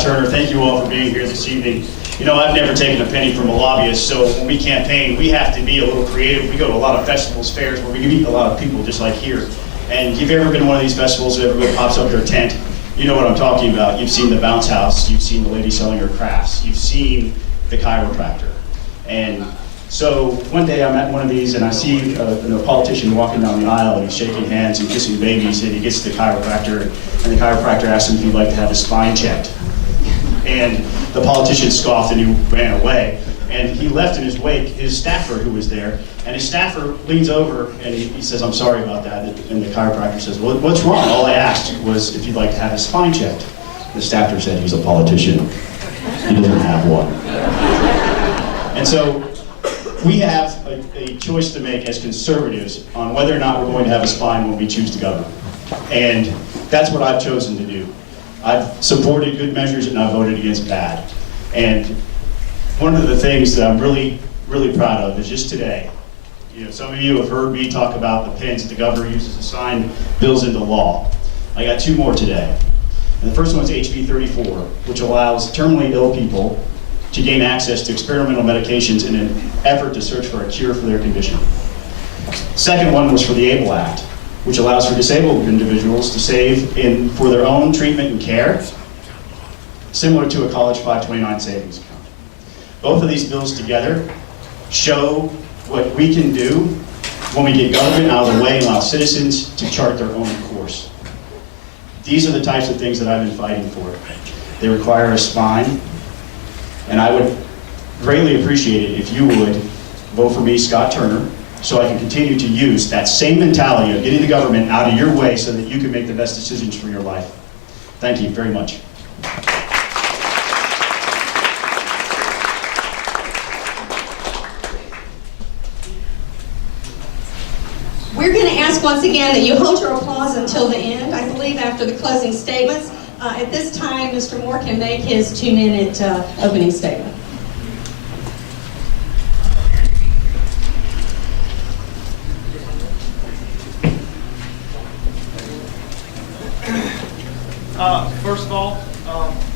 Turner, thank you all for being here this evening. You know, I've never taken a penny from a lobbyist, so when we campaign, we have to be a little creative. We go to a lot of festivals, fairs, where we can meet a lot of people just like here. And if you've ever been to one of these festivals, and everybody pops up their tent, you know what I'm talking about. You've seen the bounce house, you've seen the lady selling her crafts, you've seen the chiropractor. And so one day I'm at one of these and I see a politician walking down the aisle and he's shaking hands and kissing babies, and he gets to the chiropractor, and the chiropractor asks him if he'd like to have his spine checked. And the politician scoffed and he ran away. And he left in his wake his staffer who was there, and his staffer leans over and he says, "I'm sorry about that." And the chiropractor says, "Well, what's wrong? All I asked was if you'd like to have his spine checked." The staffer said, "He's a politician. He doesn't have one." And so we have a choice to make as conservatives on whether or not we're going to have a spine when we choose to govern. And that's what I've chosen to do. I've supported good measures and I've voted against bad. And one of the things that I'm really, really proud of is just today, you know, some of you have heard me talk about the pens that the governor uses to sign bills into law. I got two more today. And the first one's HB 34, which allows terminally ill people to gain access to experimental medications in an effort to search for a cure for their condition. Second one was for the ABLE Act, which allows for disabled individuals to save for their own treatment and care, similar to a college 529 savings account. Both of these bills together show what we can do when we get government out of the way and allow citizens to chart their own course. These are the types of things that I've been fighting for. They require a spine, and I would greatly appreciate it if you would vote for me, Scott Turner, so I can continue to use that same mentality of getting the government out of your way so that you can make the best decisions for your life. Thank you very much. We're going to ask once again that you hold your applause until the end, I believe, after the closing statements. At this time, Mr. Moore can make his 2-minute opening statement. First of all,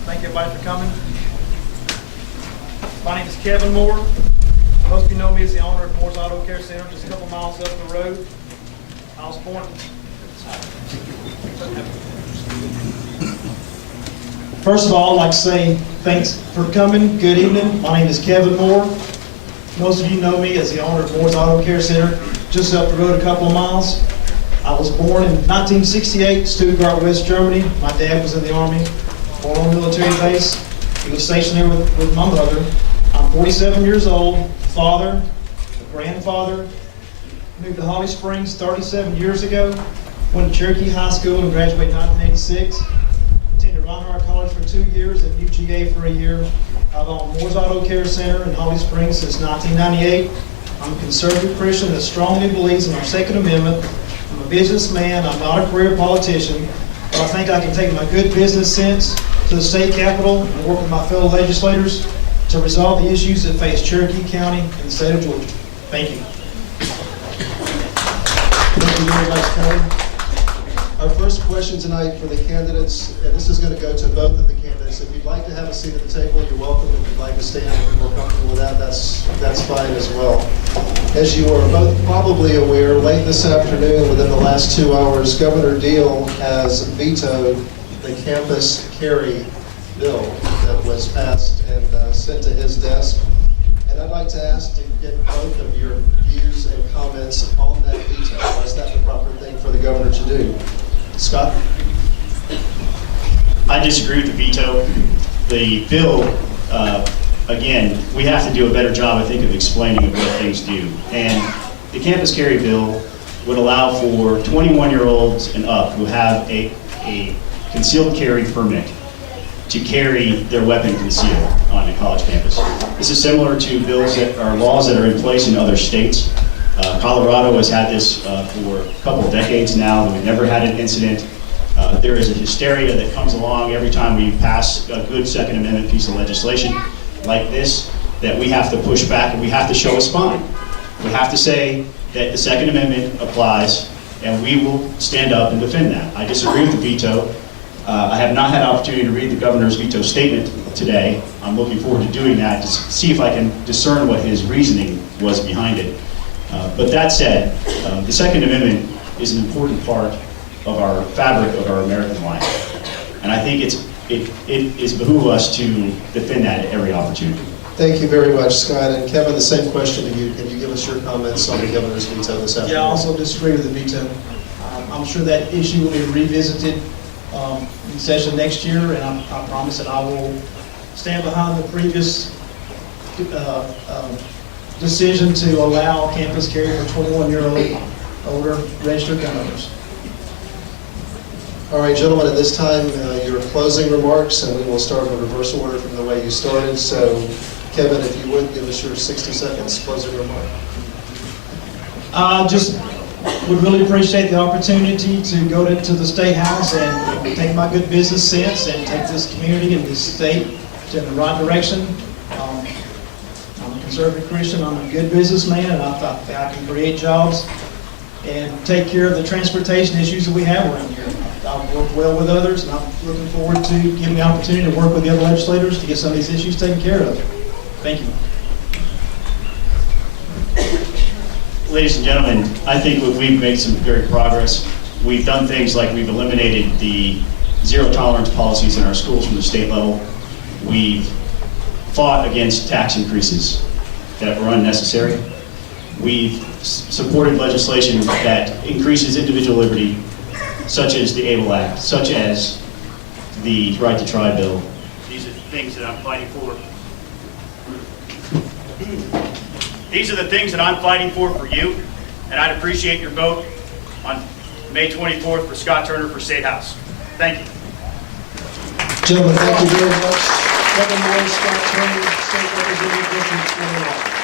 thank everybody for coming. My name is Kevin Moore. Most of you know me as the owner of Moore's Auto Care Center, just a couple miles up the road. I was born. First of all, I'd like to say thanks for coming. Good evening. My name is Kevin Moore. Most of you know me as the owner of Moore's Auto Care Center, just up the road a couple of miles. I was born in 1968, Stuttgart, West Germany. My dad was in the Army, born on a military base. He was stationed there with my mother. I'm 47 years old, father, grandfather. Moved to Holly Springs 37 years ago. Went to Cherokee High School and graduated in 1986. Attended Reinhardt College for 2 years and UGA for a year. I've owned Moore's Auto Care Center in Holly Springs since 1998. I'm a conservative Christian that strongly believes in our Second Amendment. I'm a businessman, I'm not a career politician, but I think I can take my good business sense to the state capitol and work with my fellow legislators to resolve the issues that face Cherokee County and the state of Georgia. Thank you. Thank you very much, Kevin. Our first question tonight for the candidates, and this is going to go to both of the candidates. If you'd like to have a seat at the table, you're welcome. If you'd like to stand and you're more comfortable with that, that's fine as well. As you are both probably aware, late this afternoon, within the last 2 hours, Governor Deal has vetoed the campus carry bill that was passed and sent to his desk. And I'd like to ask to get both of your views and comments on that veto. Is that the proper thing for the governor to do? Scott? I disagree with the veto. The bill, again, we have to do a better job, I think, of explaining what things do. And the campus carry bill would allow for 21-year-olds and up who have a concealed carry permit to carry their weapon concealed on a college campus. This is similar to bills that are laws that are in place in other states. Colorado has had this for a couple of decades now, and we've never had an incident. There is a hysteria that comes along every time we pass a good Second Amendment piece of legislation like this, that we have to push back and we have to show a spine. We have to say that the Second Amendment applies, and we will stand up and defend that. I disagree with the veto. I have not had an opportunity to read the governor's veto statement today. I'm looking forward to doing that to see if I can discern what his reasoning was behind it. But that said, the Second Amendment is an important part of our fabric of our American life. And I think it is behoove us to defend that at every opportunity. Thank you very much, Scott. And Kevin, the same question to you. Can you give us your comments on the governor's veto this afternoon? Yeah, I also disagree with the veto. I'm sure that issue will be revisited in session next year, and I promise that I will stand behind the previous decision to allow campus carry for 21-year-old older registered gun owners. All right, gentlemen, at this time, your closing remarks, and we will start in reverse order from the way you started. So, Kevin, if you would, give us your 60 seconds closing remark. Just would really appreciate the opportunity to go to the State House and take my good business sense and take this community and this state in the right direction. I'm a conservative Christian, I'm a good businessman, and I thought that I can create jobs and take care of the transportation issues that we have around here. I've worked well with others, and I'm looking forward to giving the opportunity to work with the other legislators to get some of these issues taken care of. Thank you. Ladies and gentlemen, I think we've made some great progress. We've done things like we've eliminated the zero tolerance policies in our schools from the state level. We've fought against tax increases that were unnecessary. We've supported legislation that increases individual liberty, such as the ABLE Act, such as the Right to Try bill. These are the things that I'm fighting for. These are the things that I'm fighting for you, and I'd appreciate your vote on May 24th for Scott Turner for State House. Thank you. Gentlemen, thank you very much. Kevin Moore, Scott Turner, State Representative District 21.